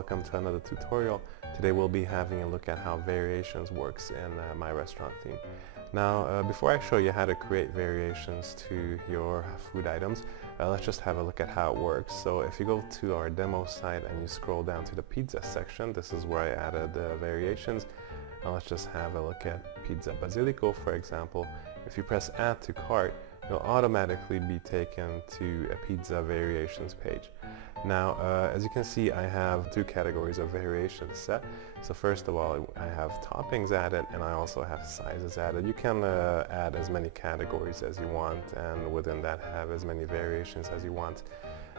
welcome to another tutorial. Today we'll be having a look at how variations works in my restaurant theme. Now before I show you how to create variations to your food items, let's just have a look at how it works. So if you go to our demo site and you scroll down to the pizza section, this is where I added the variations. Now let's just have a look at pizza basilico, for example. If you press add to cart, you'll automatically be taken to a pizza variations page. Now as you can see, I have two categories of variations set. So first of all, I have toppings added and I also have sizes added. You can add as many categories as you want, and within that have as many variations as you want.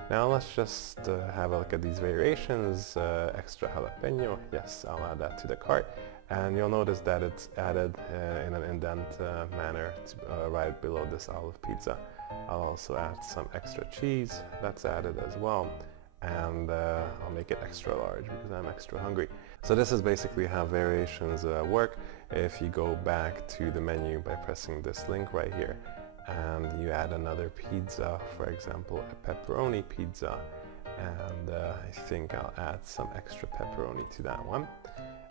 Now let's just have a look at these variations. Extra jalapeno, yes, I'll add that to the cart. And you'll notice that it's added in an indent manner right below this olive pizza. I'll also add some extra cheese, that's added as well. And I'll make it extra large because I'm extra hungry. So this is basically how variations work. If you go back to the menu by pressing this link right here, and you add another pizza, for example a pepperoni pizza, and I think I'll add some extra pepperoni to that one.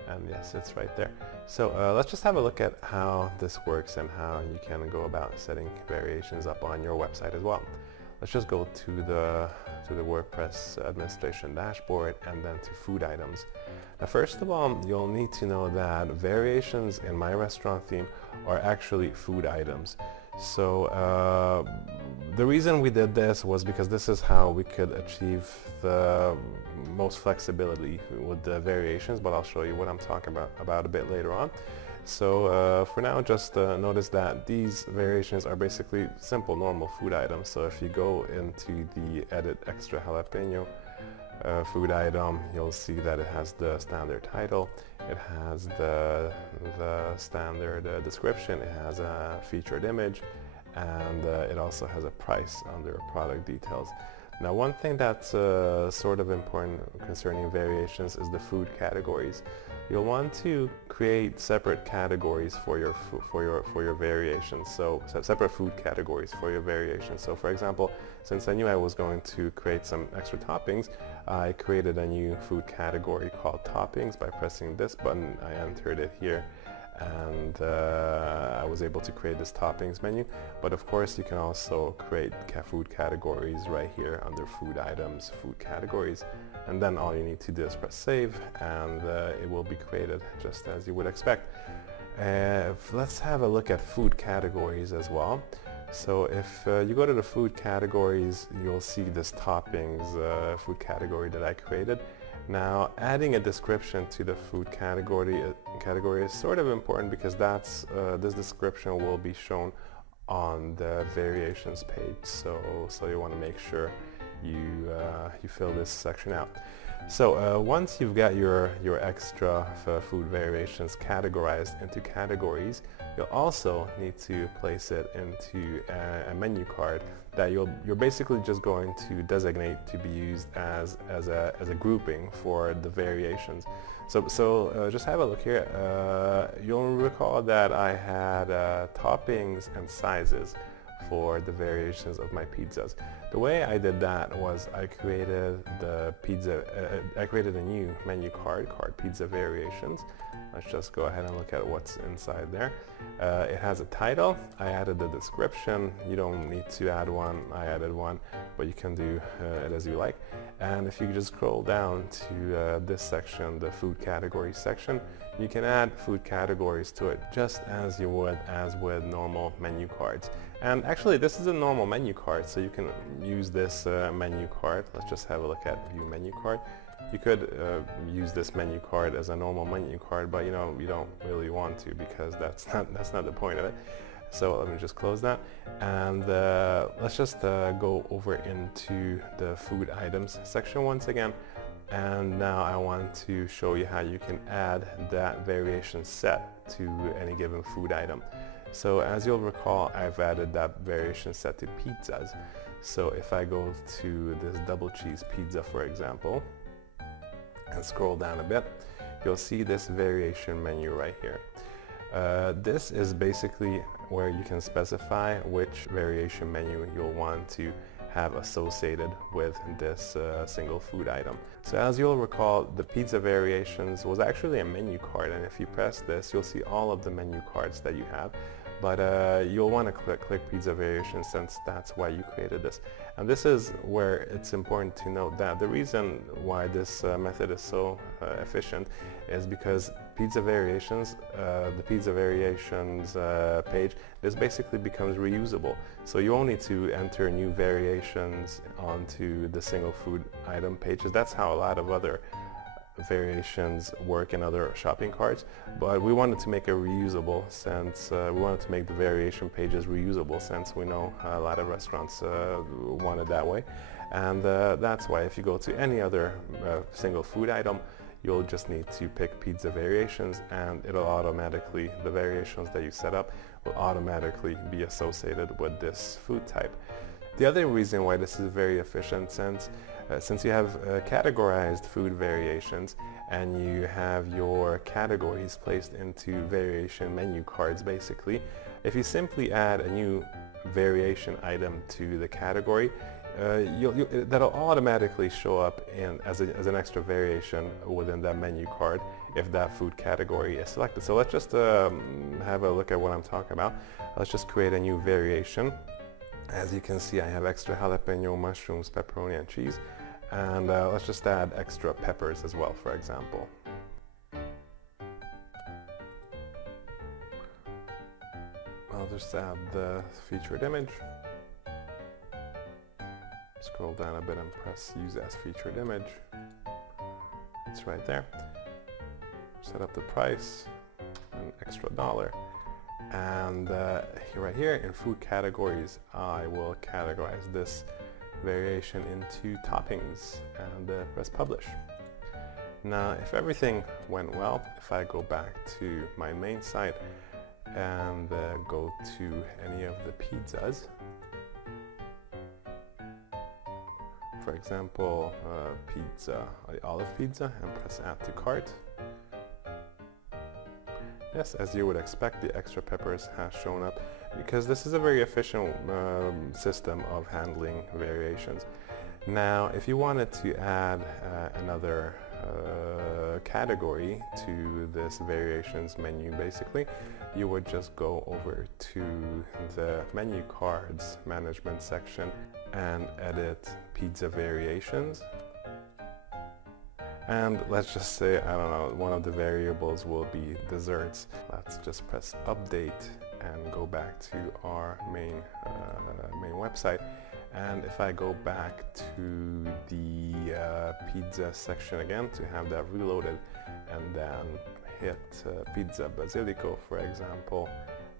And yes, it's right there. So let's just have a look at how this works and how you can go about setting variations up on your website as well. Let's just go to the WordPress administration dashboard and then to food items. Now first of all, you'll need to know that variations in My Restaurant Theme are actually food items. So the reason we did this was because this is how we could achieve the most flexibility with the variations, but I'll show you what I'm talking about a bit later on. So for now, just notice that these variations are basically simple, normal food items. So if you go into the edit extra jalapeno food item, you'll see that it has the standard title, it has the standard description, it has a featured image, and it also has a price under product details. Now one thing that's sort of important concerning variations is the food categories. You'll want to create separate categories for your variations. So separate food categories for your variations. So for example, since I knew I was going to create some extra toppings, I created a new food category called toppings by pressing this button. I entered it here, and I was able to create this toppings menu. But of course you can also create food categories right here under food items, food categories, and then all you need to do is press save, and it will be created just as you would expect. Let's have a look at food categories as well. So if you go to the food categories, you'll see this toppings food category that I created. Now adding a description to the food category is sort of important because that's this description will be shown on the variations page. So you want to make sure you fill this section out. So once you've got your extra food variations categorized into categories, you'll also need to place it into a menu card that you're basically just going to designate to be used as a grouping for the variations. So just have a look here. You'll recall that I had toppings and sizes for the variations of my pizzas. The way I did that was I created I created a new menu card called Pizza Variations. Let's just go ahead and look at what's inside there. It has a title. I added the description. You don't need to add one. I added one, but you can do it as you like. And if you just scroll down to this section, the food categories section, you can add food categories to it just as you would as with normal menu cards. And actually this is a normal menu card, so you can use this menu card. Let's just have a look at view menu card. You could use this menu card as a normal menu card, but you don't really want to because that's not the point of it. So let me just close that, and let's just go over into the food items section once again. And now I want to show you how you can add that variation set to any given food item. So as you'll recall, I've added that variation set to pizzas. So if I go to this double cheese pizza, for example, and scroll down a bit, you'll see this variation menu right here. This is basically where you can specify which variation menu you'll want to have associated with this single food item. So as you'll recall, the pizza variations was actually a menu card, and if you press this, you'll see all of the menu cards that you have. But you'll want to click pizza variations, since that's why you created this. And this is where it's important to note that the reason why this method is so efficient is because pizza variations, the pizza variations page, this basically becomes reusable. So you only need to enter new variations onto the single food item pages. That's how a lot of other variations work in other shopping carts, but we wanted to make it reusable, since we wanted to make the variation pages reusable, since we know a lot of restaurants want it that way. And that's why if you go to any other single food item, you'll just need to pick pizza variations, and it'll automatically, the variations that you set up will automatically be associated with this food type. The other reason why this is very efficient, since you have categorized food variations and you have your categories placed into variation menu cards, basically, if you simply add a new variation item to the category, that'll automatically show up as an extra variation within that menu card if that food category is selected. So let's just have a look at what I'm talking about. Let's just create a new variation. As you can see, I have extra jalapeno, mushrooms, pepperoni, and cheese. And let's just add extra peppers as well, for example. I'll just add the featured image. Scroll down a bit and press use as featured image. It's right there. Set up the price, an extra $1. And right here in food categories, I will categorize this variation into toppings and press publish. Now, if everything went well, if I go back to my main site and go to any of the pizzas, for example, olive pizza, and press add to cart. Yes, as you would expect, the extra peppers has shown up because this is a very efficient system of handling variations. Now, if you wanted to add another category to this variations menu, basically, you would just go over to the menu cards management section and edit pizza variations. And let's just say, I don't know, one of the variables will be desserts. Let's just press update and go back to our main website. And if I go back to the pizza section again to have that reloaded, and then hit pizza basilico, for example,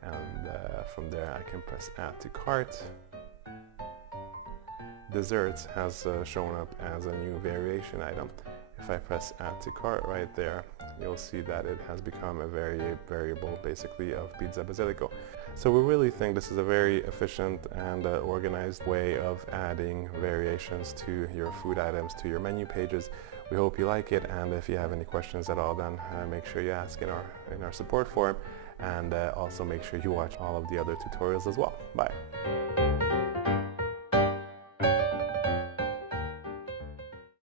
and from there I can press add to cart. Desserts has shown up as a new variation item. If I press add to cart right there, you'll see that it has become a variable basically of pizza basilico. So we really think this is a very efficient and organized way of adding variations to your food items, to your menu pages. We hope you like it, and if you have any questions at all, then make sure you ask in our support forum, and also make sure you watch all of the other tutorials as well. Bye.